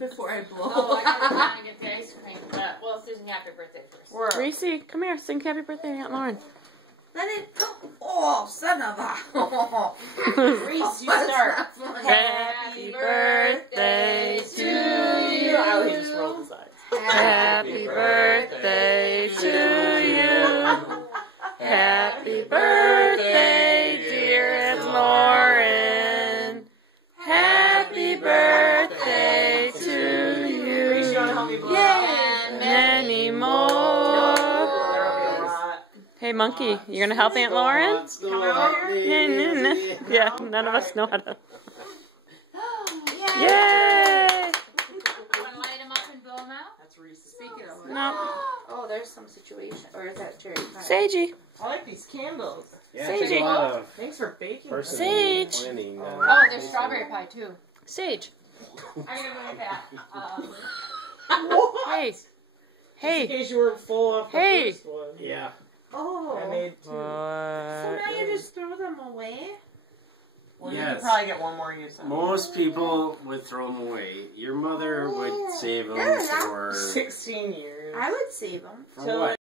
before I blow. Oh, I gotta go down and get the ice cream. Well, Susan, happy birthday first. Reese, come here. Sing happy birthday to Aunt Lauren. Let it go. Oh, son of a. Reese, you start. Happy birthday to you. Oh, he just rolled his eyes. Happy birthday to you. Happy birthday, dear Aunt Lauren. Happy birthday to you. Reese, you want to help me blow? And Many more. Hey, Monkey, you gonna help Aunt Lauren? Yeah, none of us know how to. Yay! Want to light him up and blow him out? That's Reese. Speaking of No. oh, there's some situation. Or is that cherry pie? Sagey. I like these candles. Yeah, it takes Sagey. a lot of Thanks for baking. personal Sage. planning. Oh, there's strawberry pie too. Sage. I'm gonna go get that. What? Hey. Just in Hey. case you weren't full off the Hey. first one. Yeah. Oh. I made two. So now you just throw them away? Well, you Yes. could probably get one more use out of it. Most people would throw them away. Your mother would save them Yeah. for 16 years. I would save them. for So what?